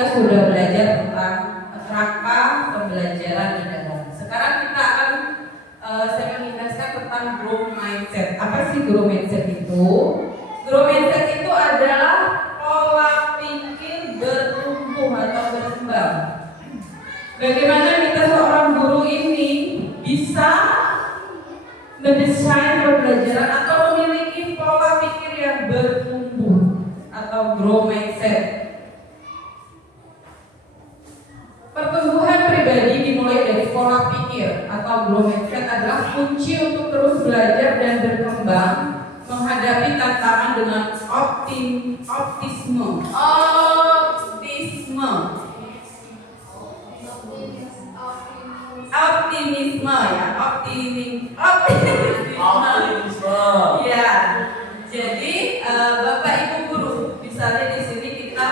kita sudah belajar tentang kerangka pembelajaran di dalam. Sekarang kita akan saya menjelaskan tentang growth mindset. Apa sih growth mindset itu? Growth mindset itu adalah pola pikir bertumbuh atau berkembang. Bagaimana kita seorang guru ini bisa mendesain pembelajaran atau memiliki pola pikir yang bertumbuh atau growth mindset. Pertumbuhan pribadi dimulai dari pola pikir atau growth mindset adalah kunci untuk terus belajar dan berkembang menghadapi tantangan dengan optimisme ya. Jadi Bapak Ibu guru, misalnya di sini kita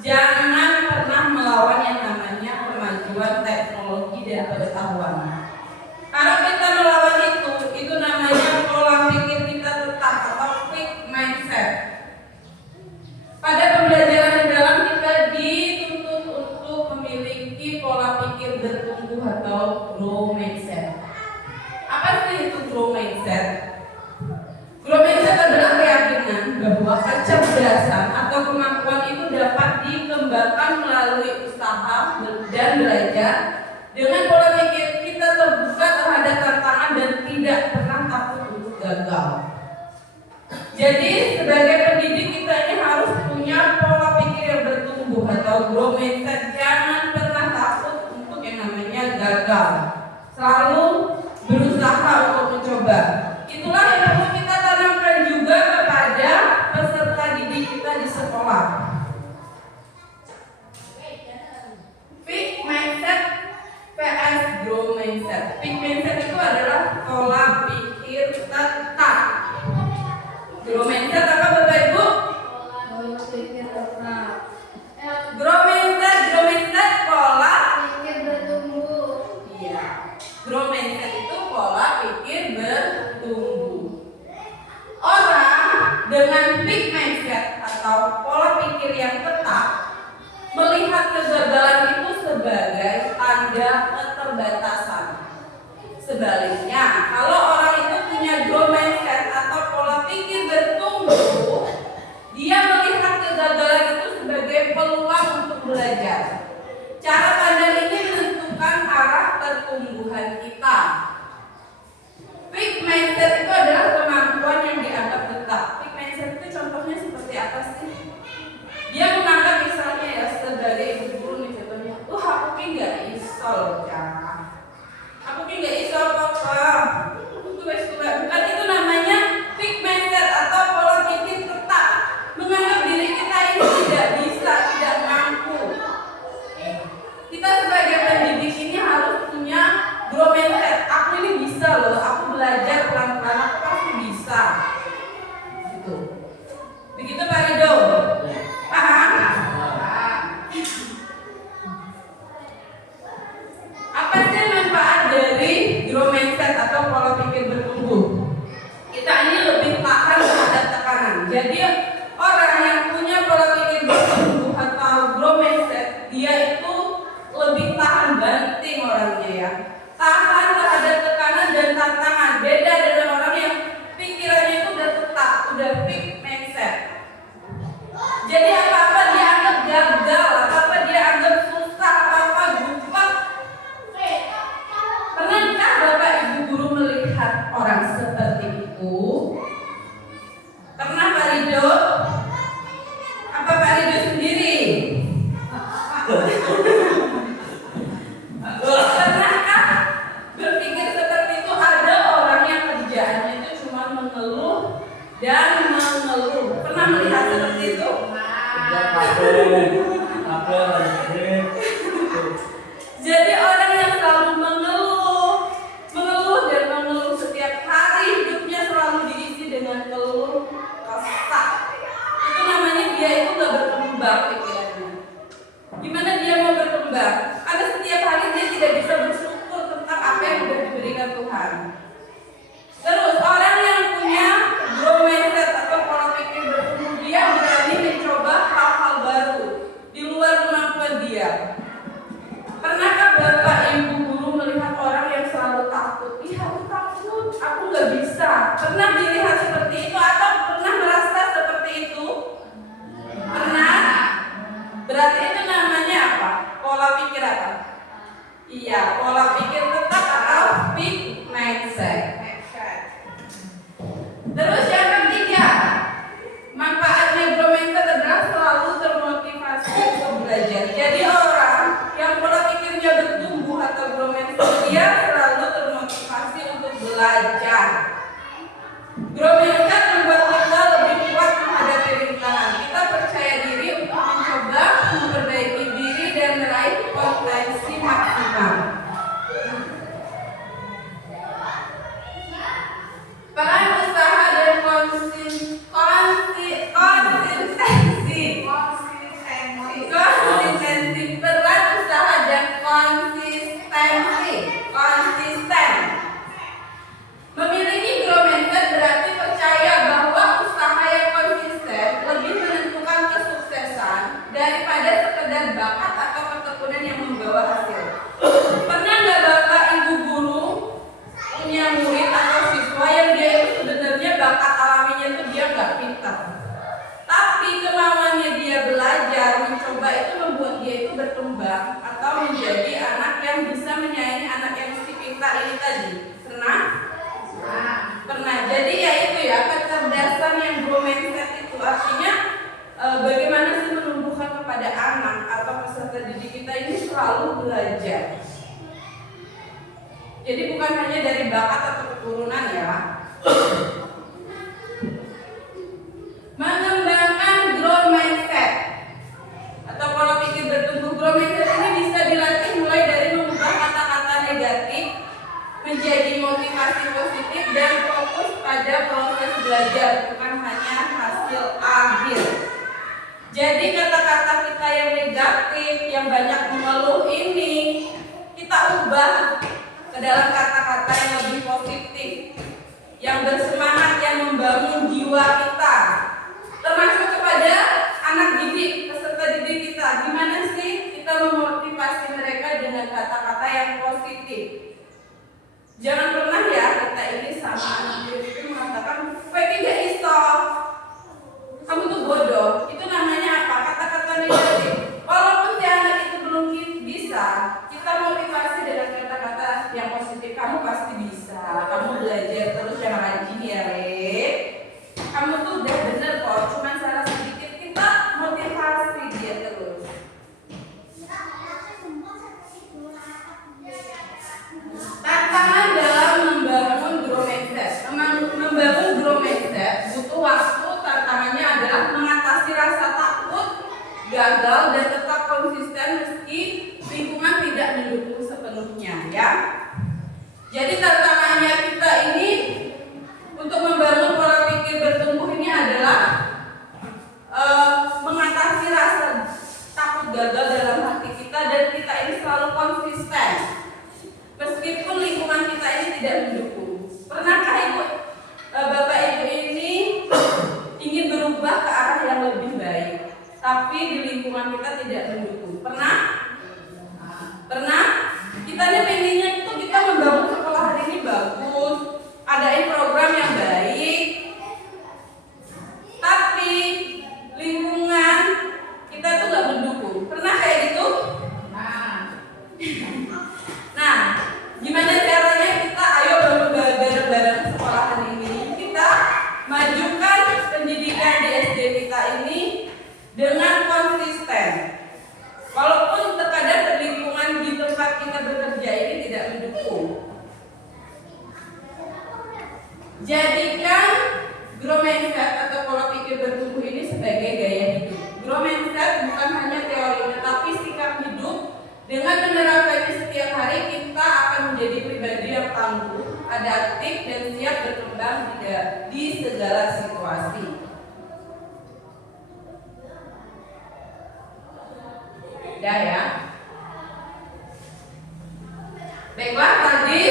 jangan pernah melawan yang namanya kemajuan teknologi dan pengetahuan. Kalau kita melawan itu namanya pola pikir kita tetap atau fixed mindset. Pada pembelajaran di dalam kita dituntut untuk memiliki pola pikir bertumbuh atau growth mindset. Apa sih itu growth mindset? Growth mindset adalah keyakinan bahwa kecerdasan atau kemampuan itu dapat dikembangkan melalui usaha dan belajar dengan pola pikir kita terbuka terhadap tantangan dan tidak pernah takut untuk gagal. Jadi sebagai pendidik kita ini harus punya pola pikir yang bertumbuh atau growth mindset. Jangan pernah takut untuk yang namanya gagal. Selalu berusaha untuk mencoba. Itulah yang perlu kita tanamkan juga kepada peserta didik kita di sekolah. Fixed mindset vs growth mindset. Fixed mindset itu adalah pola pikir tetap. Growth mindset apa Bapak Ibu? Pola pikir tetap. Growth mindset pola Pikir bertumbuh. Iya. Growth mindset itu pola pikir bertumbuh. Orang dengan fixed mindset atau pola pikir yang tetap melihat kegagalan itu sebagai tanda keterbatasan. Sebaliknya, kalau orang itu punya growth mindset atau pola pikir bertumbuh, dia melihat kegagalan itu sebagai peluang untuk belajar. Cara pandang ini menentukan arah pertumbuhan kita. Fixed mindset itu adalah kemampuan yang dianggap tetap. Fixed mindset itu contohnya seperti apa sih? Dia menganggap misalnya ya sebagai ibu guru nih contohnya, aku nggak iso loh Cak. Aku nggak iso apa-apa. Bukan itu namanya fixed mindset atau pola pikir tetap. Menganggap diri kita ini tidak bisa, tidak mampu. Kita sebagai pendidik ini harus punya growth mindset. Aku ini bisa loh, aku belajar pelan-pelan, aku pasti bisa. Gitu. Begitu Pak Rido? Paham? Apa sih manfaat dari growth mindset atau pola pikir bertumbuh? Kita ini lebih tahan terhadap tekanan. Jadi orang yang punya pola pikir bertumbuh atau growth mindset, dia itu lebih tahan banting orangnya ya. Tahan terhadap tekanan dan tantangan. Beda dengan orang yang pikirannya itu udah tetap, udah fixed mindset. Jadi apa-apa dia anggap gagal, apa-apa dia anggap susah, apa-apa gumpal. Pernahkah Bapak Ibu guru melihat orang seperti itu? Pernah Pak Rido? Apa Pak Rido sendiri? Pernahkah berpikir seperti itu? Ada orang yang kerjaannya itu cuma mengeluh dan mengeluh. Pernah melihat seperti itu? Jadi orang yang selalu mengeluh dan mengeluh setiap hari, hidupnya selalu diisi dengan keluh kesah. Itu namanya dia itu gak berkembang pikirannya. Gimana dia mau berkembang? Karena setiap hari dia tidak bisa bersyukur tentang apa yang sudah diberikan Tuhan. Terus orang yang punya growth mindset atau pola pikir bertumbuh, dia berani mencoba hal-hal baru di luar kemampuan berkembang atau menjadi anak yang bisa menyayangi anak yang si pintar ini tadi? Pernah? Pernah. Jadi ya itu ya, kecerdasan yang grow mindset itu artinya bagaimana sih menumbuhkan kepada anak atau peserta didik kita ini selalu belajar. Jadi bukan hanya dari bakat atau keturunan ya. Mengembangkan growth mindset atau pola pikir bertumbuh. Growth mindset ini bisa dilatih mulai dari mengubah kata-kata negatif menjadi motivasi positif dan fokus pada proses belajar, bukan hanya hasil akhir. Jadi kata-kata kita yang negatif, yang banyak mengeluh ini kita ubah ke dalam kata-kata yang lebih positif, yang bersemangat, yang membangun jiwa kita, termasuk kepada anak didik, peserta didik kita. Gimana sih kita memotivasi mereka dengan kata-kata yang positif? Jangan pernah ya kita ini sama anak didik itu mengatakan, "Kowe tidak iso, kamu tuh bodoh." Itu namanya apa? Kata-kata negatif. Walaupun si anak itu belum bisa, kita motivasi dengan kata-kata yang positif. Kamu pasti bisa, kamu belajar terus yang rajin ya, Re. Kamu tuh udah bener kok, cuma salah sedikit. Kita motivasi dia terus. Tantangan dalam membangun growth mindset. Membangun growth mindset butuh waktu. Tantangannya adalah mengatasi rasa takut, gagal, dan tetap konsisten meski lingkungan tidak mendukung sepenuhnya ya. Jadi tantangannya kita ini untuk membangun pola pikir bertumbuh ini adalah mengatasi rasa takut gagal dalam hati kita, dan kita ini selalu konsisten meskipun lingkungan kita ini tidak mendukung. Pernahkah Bapak Ibu ini ingin berubah ke arah yang lebih baik, tapi di lingkungan kita tidak mendukung? Pernah? Pernah? Kita ini pengennya itu kita membangun sekolah hari ini bagus, adain program yang baik, tapi lingkungan kita tuh nggak mendukung. Pernah kayak gitu? Nah, gimana caranya kita ayo bareng-bareng sekolahan ini kita majukan pendidikan di SD kita ini dengan konsisten. Walaupun terkadang lingkungan di tempat kita bekerja ini tidak mendukung. Jadikan growth mindset atau pola pikir bertumbuh ini sebagai gaya hidup. Growth mindset bukan hanya teori, tetapi sikap hidup. Dengan menerapkannya setiap hari, kita akan menjadi pribadi yang tangguh, adaptif, dan siap berkembang di segala situasi. Udah ya. Baiklah, tadi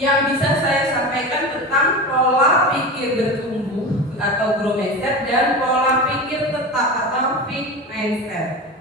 yang bisa saya sampaikan tentang pola pikir bertumbuh atau growth mindset dan pola pikir tetap atau fixed mindset.